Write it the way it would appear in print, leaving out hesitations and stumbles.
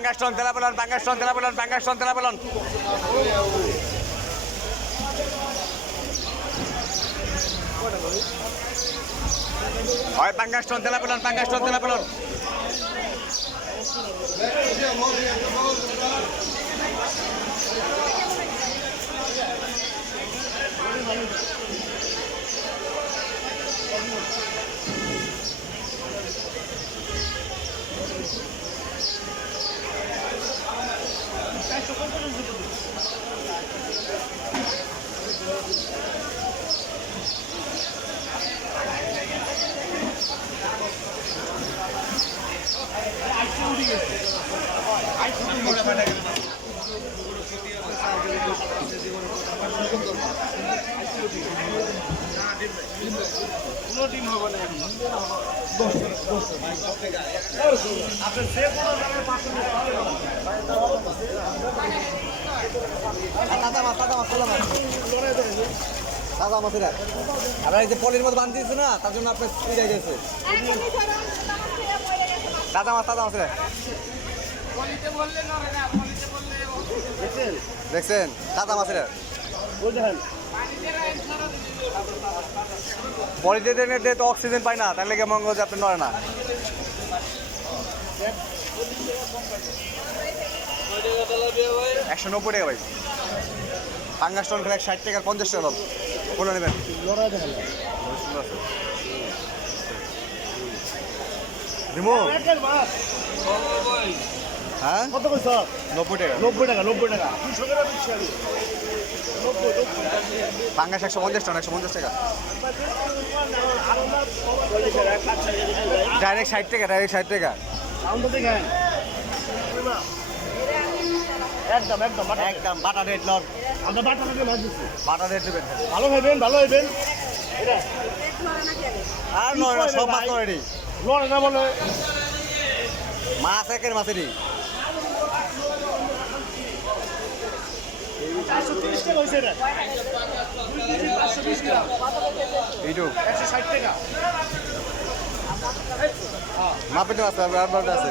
পাঙ্গাস টন তেলা পেলন পাঙ্গাস টন তেলা পেলন পাঙ্গাস টন তেলা পেলন হয় পাঙ্গাস টন তেলা পেলন পাঙ্গাস টন তেলা পেলন আপনার এই যে পলির মধ্যে বান্ধ দিয়েছে না তার জন্য আপনার সুবিধা গেছে দাদা মাছ দেখছেন দাদা মাছের পলিতে তো অক্সিজেন পায় না তাহলে কেমন যে আপনি নড়ে না 190 টাকা ভাই পাঙ্গাস টন খেলে 60 টাকা 50 টাকা কোনটা নেবেন দিমো হ্যাঁ কত কইছ 90 টাকা 90 টাকা 200 টাকা দিচ্ছি আমি পাঙ্গাস 150 টাকা 150 টাকা ডাইরেক্ট 60 টাকা ডাইরেক্ট 60 টাকা সাউন্ড দেখেন একদম বাটা রেট লট আমরা বাটা রেটে মাছ দিচ্ছি বাটা রেট দেবেন ভালো হইবেন এটা আর নয় না সব মাছ রেডি লড়ে না বলে মাছ একের মাছেরই 430 টাকা হইছে রে 520 গ্রাম এইটু 160 টাকা মাপে তো আছে আর আছে